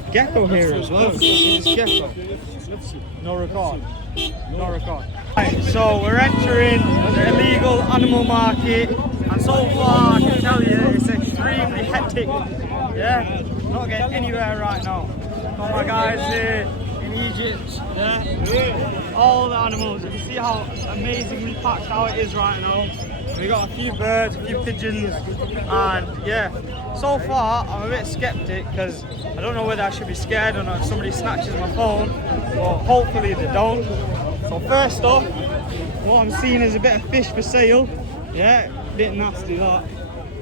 got a gecko here as well. See this gecko? No record. No record. Right, so we're entering the illegal animal market, and so far I can tell you it's extremely hectic. Yeah, not getting anywhere right now. Got my guys here in Egypt. Yeah, all the animals. You can see how amazingly packed out it is right now. We got a few birds, a few pigeons, and yeah. So far, I'm a bit skeptic because I don't know whether I should be scared or not if somebody snatches my phone, but hopefully they don't. So first off, what I'm seeing is a bit of fish for sale. Yeah, a bit nasty that.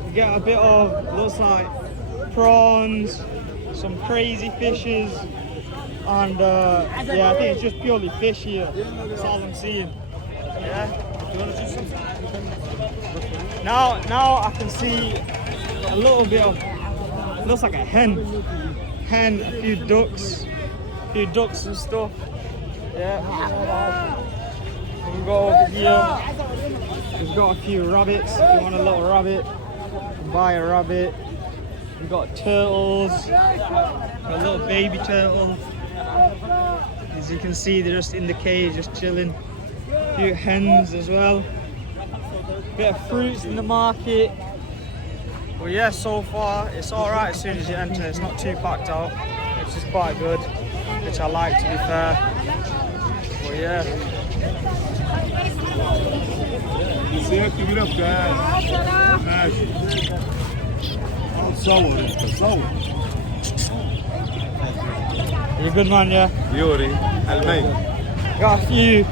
You get a bit of, looks like prawns, some crazy fishes, and yeah, I think it's just purely fish here. That's all I'm seeing. Yeah. Now I can see a little bit of, looks like a hen, a few ducks and stuff. Yeah. We go over here. We've got a few rabbits. If you want a little rabbit, buy a rabbit. We've got turtles, a little baby turtle. As you can see, they're just in the cage, just chilling. A few hens as well. Bit of fruits in the market. Well, yeah, so far it's all right as soon as you enter. It's not too packed out, which is quite good, which I like, to be fair. Well, yeah. You're a good man, yeah? Yuri, Almay. Got a few,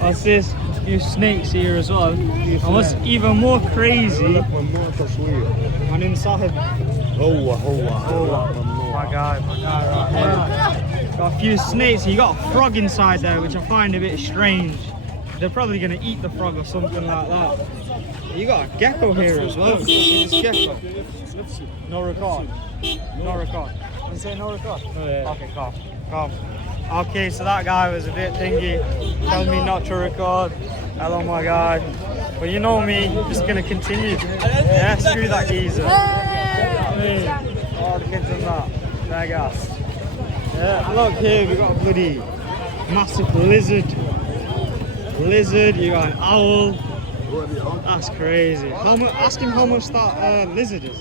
what's this? A few snakes here as well. And what's even more crazy, and inside, my guy right here. Got a few snakes. You got a frog inside there, which I find a bit strange. They're probably gonna eat the frog or something like that. You got a gecko here as well. See this gecko? No record. No record. You say no record? Oh, yeah. Okay, calm. Okay, so that guy was a bit thingy, telling me not to record. Hello, my guy. But you know me, just gonna continue. Yeah, screw that geezer. Hey, all the kids in that. There you go. Yeah, look here, we got a bloody massive lizard. You got an owl. That's crazy. Ask him how much that lizard is.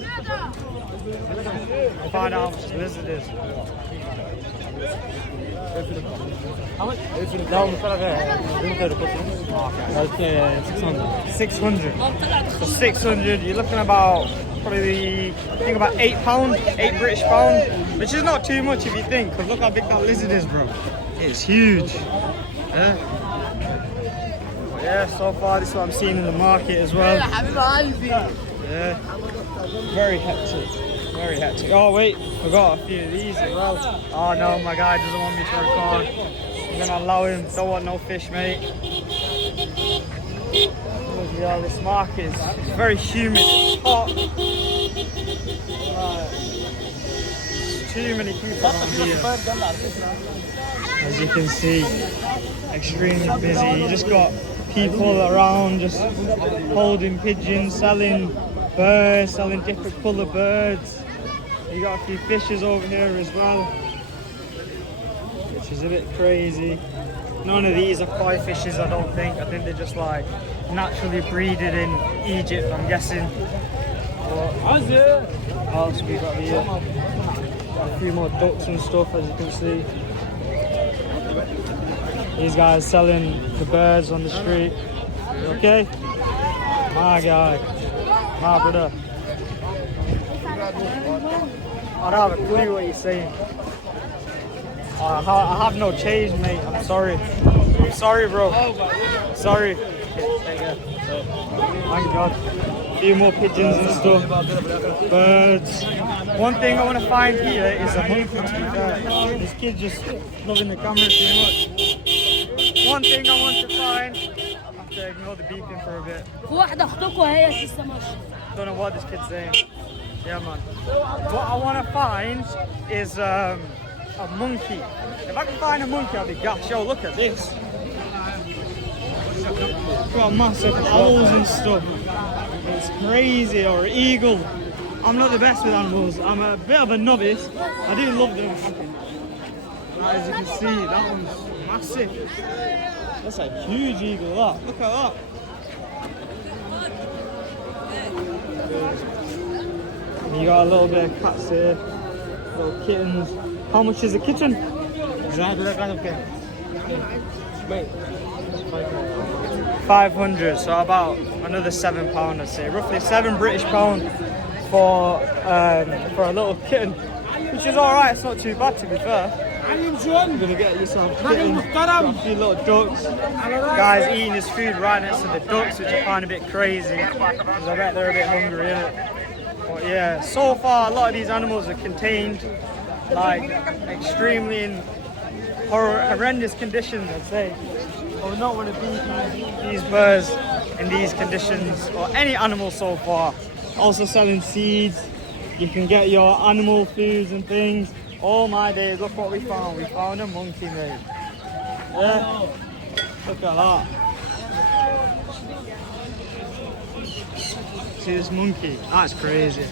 Find out how much the lizard is. How much? Okay, 600. So 600, you're looking about probably, I think about £8, 8 British pound, which is not too much if you think, because look how big that lizard is, bro. It's huge. Yeah. Yeah, so far this is what I'm seeing in the market as well. Yeah, very hectic. Oh wait, we got a few of these as well. Oh no, my guy doesn't want me to record. I'm gonna allow him. Don't want no fish, mate. Yeah, this market is very humid. It's hot. There's too many people around here. As you can see, extremely busy. You just got people around just holding pigeons, selling birds, selling different colour birds. You got a few fishes over here as well, which is a bit crazy. None of these are koi fishes, I don't think. I think they're just like naturally breeded in Egypt, I'm guessing. What else we got here? Got a few more ducks and stuff, as you can see. These guys selling the birds on the street. Okay? My guy. My brother. I don't have a clue what you're saying. I have no change, mate. I'm sorry. I'm sorry, bro. Sorry. Okay, thank God. A few more pigeons and stuff. Birds. One thing I want to find here is a monkey, to be fair. This kid's just loving the camera too much. One thing I want to find, I have to ignore the beeping for a bit. Don't know what this kid's saying. Yeah, man. What I want to find is a monkey. If I can find a monkey, I'll be gassed. Yo, look at this. Got massive owls and stuff. It's crazy. Or an eagle. I'm not the best with animals. I'm a bit of a novice. I do love them. As you can see, that one's massive. That's a huge eagle, that. Look at that. You got a little bit of cats here, little kittens. How much is a kitten? 500, so about another £7, I'd say. Roughly £7 British for a little kitten, which is alright, it's not too bad to be fair. You're gonna get yourself a kitten, got a few little ducks. Guy's eating his food right next to the ducks, which I find a bit crazy, because I bet they're a bit hungry, innit? But yeah, so far a lot of these animals are contained, like extremely in horrendous conditions, I'd say. I would not want to be these birds in these conditions, or any animal so far. Also selling seeds, you can get your animal foods and things. Oh my days, look what we found. We found a monkey, mate. Yeah, look at that. See this monkey? That's crazy.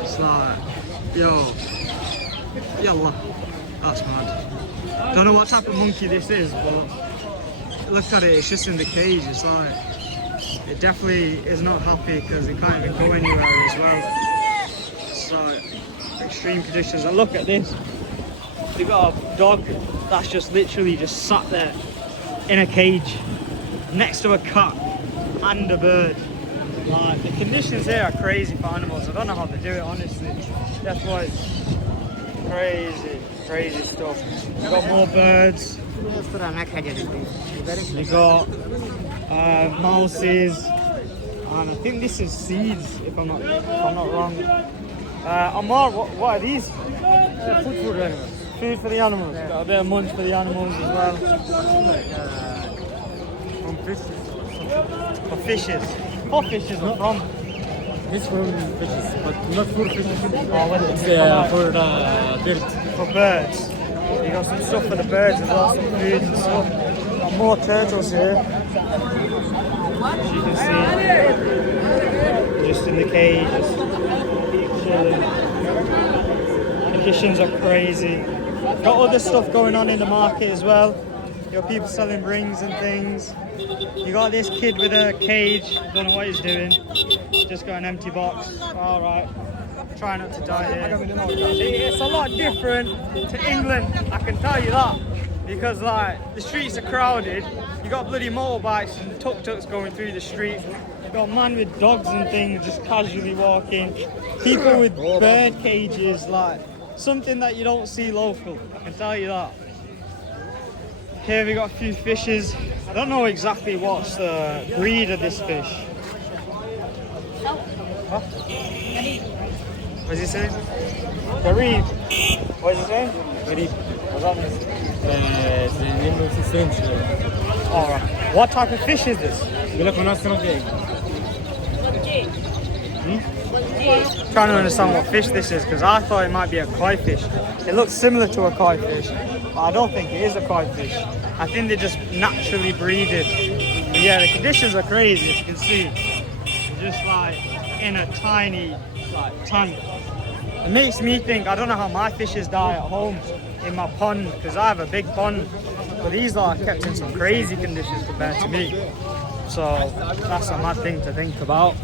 It's like, yo, yalla, that's mad. Don't know what type of monkey this is, but look at it, it's just in the cage. It's like, it definitely is not happy because it can't even go anywhere as well. So, extreme conditions. And look at this. We've got a dog that's just literally just sat there in a cage next to a cat and a bird. Like, the conditions here are crazy for animals. I don't know how they do it, honestly. That's why it's crazy stuff. We've got more birds. You got mouses, and I think this is seeds, if I'm not wrong. Amar, what are these? They're food for the animals. Food for the animals. Yeah. Got a bit of munch for the animals as well. From fishes. For fishes. What fishes are from? This from fishes, but not for fishes. Oh, well, it's for birds. For birds. You got some stuff for the birds as well, some food and stuff. Got more turtles here. As you can see, just in the cage, just chilling. Conditions are crazy. Got other stuff going on in the market as well. You got people selling rings and things. You got this kid with a cage, don't know what he's doing. Just got an empty box. Alright. Try not to die here. It's a lot different to England, I can tell you that. Because like the streets are crowded, you got bloody motorbikes and tuk-tuks going through the street. You got a man with dogs and things just casually walking. People with bird cages, like something that you don't see local, I can tell you that. Here we got a few fishes. I don't know exactly what's the breed of this fish. Huh? What's he saying? Garib. What is he saying? Garib. What's that mean? The name of the strange. Alright. What type of fish is this? Trying to understand what fish this is, because I thought it might be a koi fish. It looks similar to a koi fish, but I don't think it is a koi fish. I think they're just naturally breeded. But yeah, the conditions are crazy, as you can see. They're just like in a tiny tank. It makes me think, I don't know how my fishes die at home in my pond, because I have a big pond, but these are kept in some crazy conditions compared to me. So that's a mad thing to think about.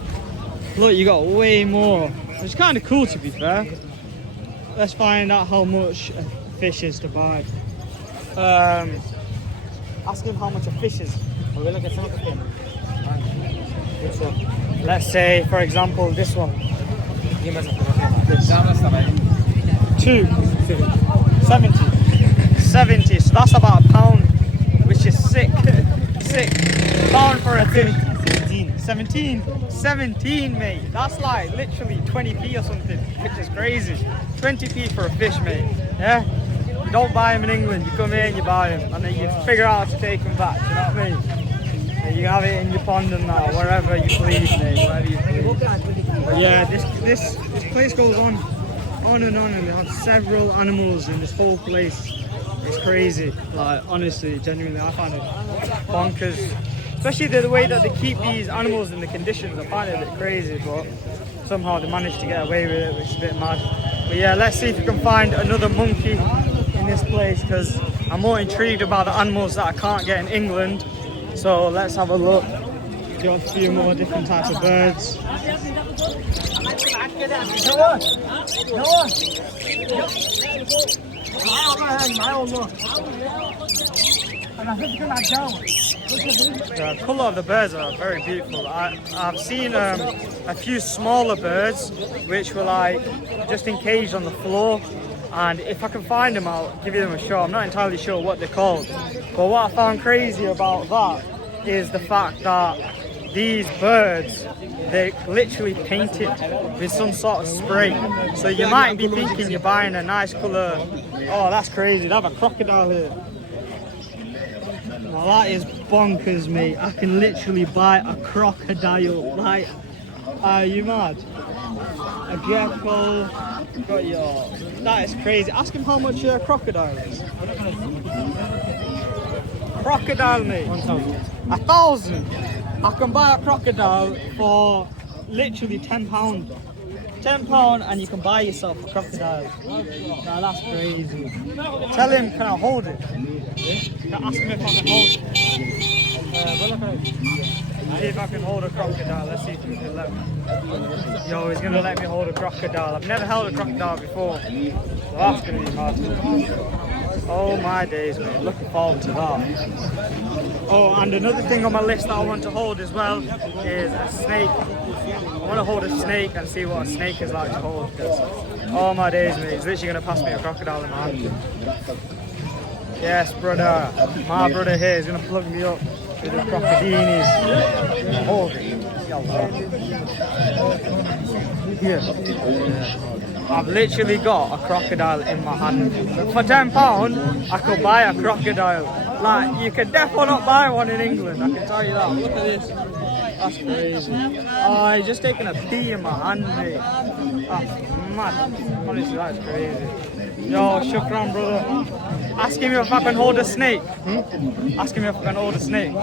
Look, you got way more, which is kind of cool to be fair. Let's find out how much a fish is to buy. Ask him how much a fish is. Let's say, for example, this one. This. 70. So that's about £1, which is sick. £1 for a fish. 17, mate. That's like literally 20p or something, which is crazy. 20p for a fish, mate. Yeah. You don't buy them in England. You come here and you buy them, and then you figure out how to take them back. You know what I mean? And you have it in your pond and that, wherever you please, mate. Wherever you please. But yeah, this place goes on and they have several animals in this whole place. It's crazy. Like honestly, genuinely, I find it bonkers. Especially the way that they keep these animals in the conditions. I find it a bit crazy, but somehow they manage to get away with it, which is a bit mad. But yeah, let's see if we can find another monkey in in this place because I'm more intrigued about the animals that I can't get in England. So let's have a look. Got a few more different types of birds. The colour of the birds are very beautiful. I've seen a few smaller birds which were like just encaged on the floor, and if I can find them I'll give you them a shot. I'm not entirely sure what they're called, but what I found crazy about that is the fact that these birds, they literally paint it with some sort of spray. So you might be thinking you're buying a nice colour. Oh, that's crazy. They have a crocodile here. Well, that is bonkers, mate. I can literally buy a crocodile. Like, are you mad? A gecko. Got your. That is crazy. Ask him how much a crocodile is. Crocodile, mate. 1,000. 1,000. I can buy a crocodile for literally £10. £10 and you can buy yourself a crocodile. Now that's crazy. Tell him, can I hold it? Ask him if I can hold it. See if I can hold a crocodile. Let's see if he can let me. Yo, he's gonna let me hold a crocodile. I've never held a crocodile before. So that's gonna be mad. Oh my days, mate. Looking forward to that. Oh, and another thing on my list that I want to hold as well is a snake. I want to hold a snake and see what a snake is like to hold. Oh my days, mate. He's literally going to pass me a crocodile in my hand. Yes, brother. My brother here is going to plug me up with the crocodinis. Hold it. Here. I've literally got a crocodile in my hand. For £10, I could buy a crocodile. Like, you can definitely not buy one in England, I can tell you that. Look at this. That's crazy. Oh, he's just taking a pee in my hand, mate. That's mad. Honestly, that's crazy. Yo, shukran, brother. Ask him if I can hold a snake. Ask him if I can hold a snake. Yo,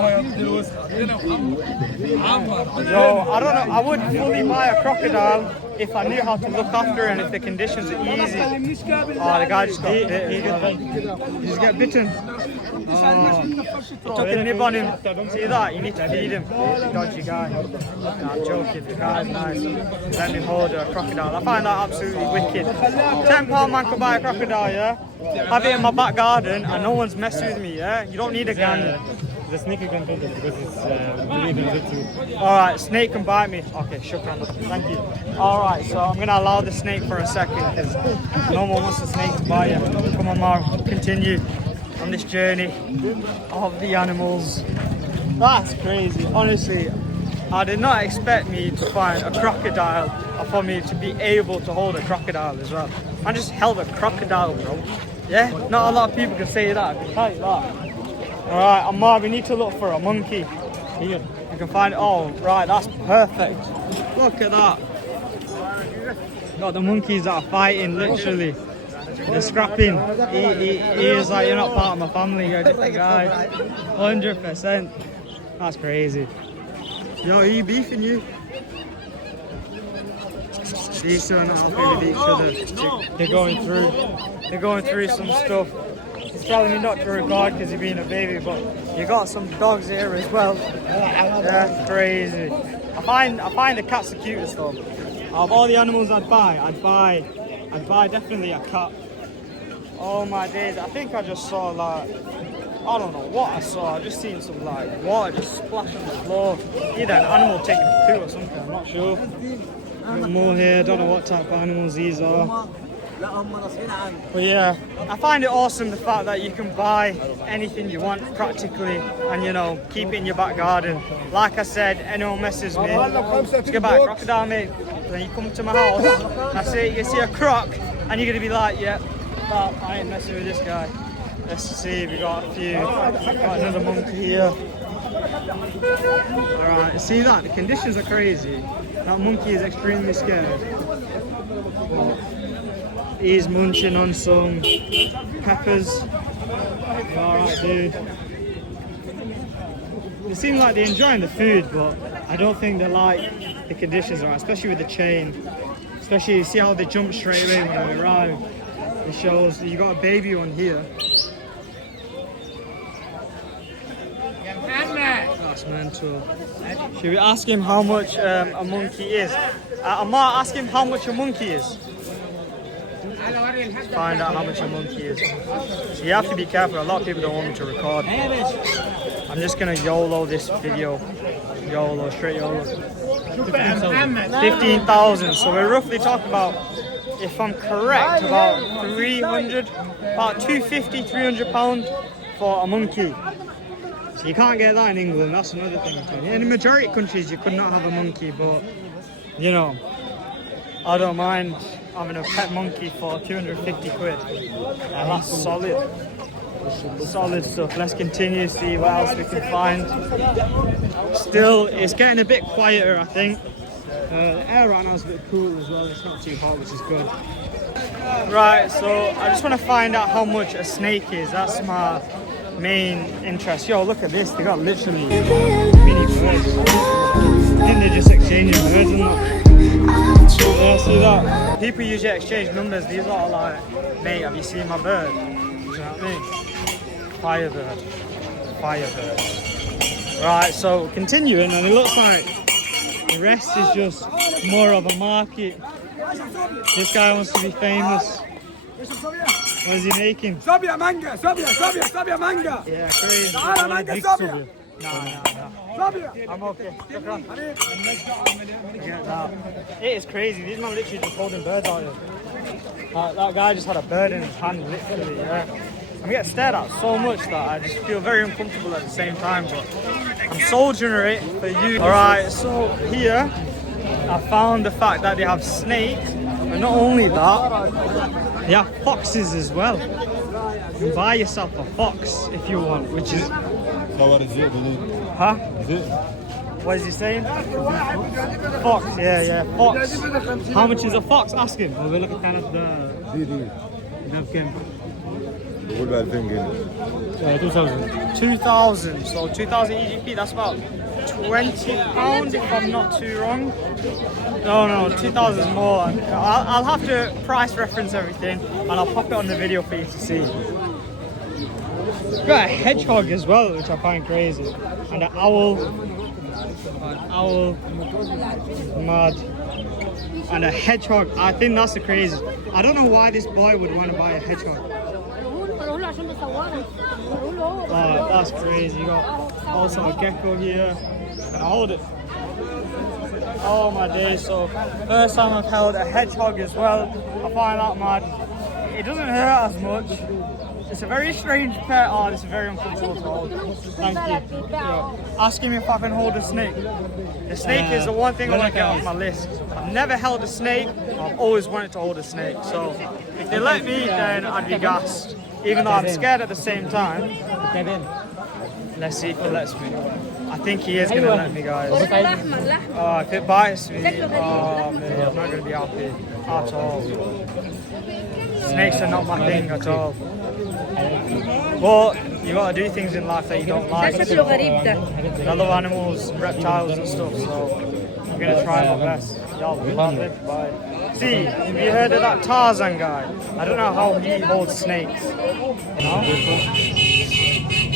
I don't know. I would fully buy a crocodile if I knew how to look after it and if the conditions are easy. Oh, the guy just got bit. He just get bitten. Oh, took a nib on him. See that? You need to feed him. Dodgy guy. No, I'm joking. The guy's nice. Let me hold a crocodile. I find that absolutely wicked. £10 man could buy a crocodile, yeah? Have it in my back garden and no one's messing with me, yeah? You don't need a gun. The snake you can take it because it's bleeding too. Alright, snake can bite me. Okay, shukran. Thank you. Alright, so I'm going to allow the snake for a second because no one wants the snake to bite you. Come on, Mark, continue on this journey of the animals. That's crazy. Honestly, I did not expect me to find a crocodile or for me to be able to hold a crocodile as well. I just held a crocodile, bro. Yeah, not a lot of people can say that. I can tell you that. Alright, Ammar, we need to look for a monkey. Here, you can find it. Oh, right, that's perfect. Look at that. Got the monkeys that are fighting, literally. They're scrapping. He is like, you're not part of my family, you're a different guy. 100%. That's crazy. Yo, are you beefing you? These two are not happy with each other. They're going through some stuff. He's telling me not to record because he's being a baby, but you got some dogs here as well. That's crazy. I find the cat's the cutest though. Of all the animals I'd buy definitely a cat. Oh my days, I think I just saw like, I don't know what I saw, I just seen some like water just splash on the floor. Either an animal taking a poo or something, I'm not sure. Got more here, don't know what type of animals these are. But yeah, I find it awesome the fact that you can buy anything you want practically and you know, keep it in your back garden. Like I said, anyone messes me, just get back a crocodile, mate. Then you come to my house, that's it, you see a croc and you're gonna be like, yeah, I ain't messing with this guy. Let's see, we got a few, got another monkey here. Alright, see that? The conditions are crazy. That monkey is extremely scared. He's munching on some peppers. Alright, dude. They seem like they're enjoying the food, but I don't think they like the conditions are, especially with the chain. Especially, you see how they jump straight away when they arrive. It shows you got a baby one here. That's mental. Should we ask him how much a monkey is? Amar, ask him how much a monkey is. Let's find out how much a monkey is. So you have to be careful. A lot of people don't want me to record. I'm just gonna YOLO this video. YOLO, straight YOLO. 15,000. So we're roughly talking about, if I'm correct, about 250, 300 pounds for a monkey. So you can't get that in England. That's another thing. In the majority of countries, you could not have a monkey, but you know, I don't mind having a pet monkey for 250 quid. And that's solid. Solid stuff. Let's continue, see what else we can find. Still, it's getting a bit quieter, I think. The air right now is a bit cool as well. It's not too hot, which is good. Right, so I just want to find out how much a snake is. That's my main interest. Yo, look at this. They got literally mini birds. I think they're just exchanging birds and that. Yeah, see that? People usually exchange numbers. These are like, mate, have you seen my bird? You know what I mean? Firebird. Firebird. Right, so continuing, and it looks like the rest is just more of a market. This guy wants to be famous. What is he making? Sabia manga, sabia manga. Yeah, crazy. Manga sabia. No. Sabia. I'm okay. Get that. It is crazy. These men literally just holding birds out here. That guy just had a bird in his hand, literally, yeah. I get stared at so much that I just feel very uncomfortable at the same time, but I'm soldiering it for you. Alright, so here I found the fact that they have snakes, but not only that, they have foxes as well. You can buy yourself a fox if you want, which is... Huh? What is he saying? Fox, yeah, fox. How much is a fox? Ask him. Oh, we look at kind of the... 2,000, so 2,000 EGP, that's about £20 if I'm not too wrong. No, 2,000 is more. I'll have to price reference everything and I'll pop it on the video for you to see. We've got a hedgehog as well, which I find crazy, and an owl, mad, and a hedgehog. I think that's the craziest. I don't know why this boy would want to buy a hedgehog. Oh, that's crazy. You got also a gecko here. Can I hold it? Oh my days. So first time I've held a hedgehog as well. I find that mad. It doesn't hurt as much. It's a very strange pet. Oh, this is very uncomfortable to hold. Thank you. Ask him if I can hold a snake. The snake is the one thing I want to get off my list. I've never held a snake. I've always wanted to hold a snake. So if they let me, then I'd be gassed. Even though I'm scared at the same time. Let's see if he lets me. I think he is going to let me, guys. Oh, if it bites me, oh man, I'm not going to be happy at all. Snakes are not my thing at all. But you got to do things in life that you don't like. I love animals, reptiles and stuff, so I'm going to try my best. Y'all, bye. See, have you heard of that Tarzan guy? I don't know how he holds snakes. No?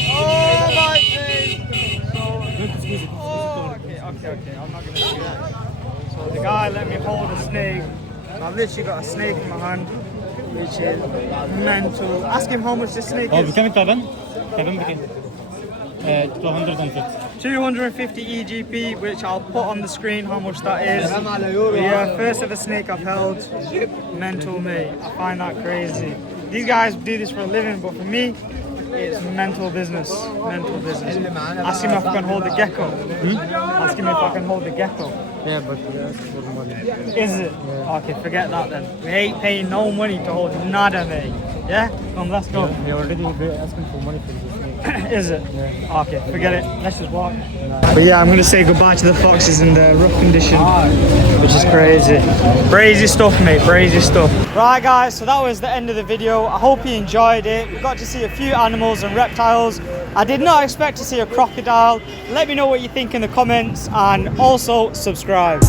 Oh my face! Okay, I'm not gonna do that. So the guy let me hold a snake. I've literally got a snake in my hand, which is mental. Ask him how much this snake is. 250 EGP, which I'll put on the screen how much that is. Yeah, first ever snake I've held. Mental, mate. I find that crazy. These guys do this for a living, but for me, it's mental business. Mental business. Ask him if I can hold the gecko. Ask him if I can hold the gecko. Yeah, but that's for money. Is it? Yeah. Okay, forget that then. We ain't paying no money to hold nada, mate. Yeah? Come, let's go. Yeah, we already asking for money for this snake. Is it? Yeah. Okay, forget it. Let's just walk. But yeah, I'm going to say goodbye to the foxes in the rough condition, which is crazy. Crazy stuff, mate. Crazy stuff. Right, guys, so that was the end of the video. I hope you enjoyed it. We got to see a few animals and reptiles. I did not expect to see a crocodile. Let me know what you think in the comments and also subscribe.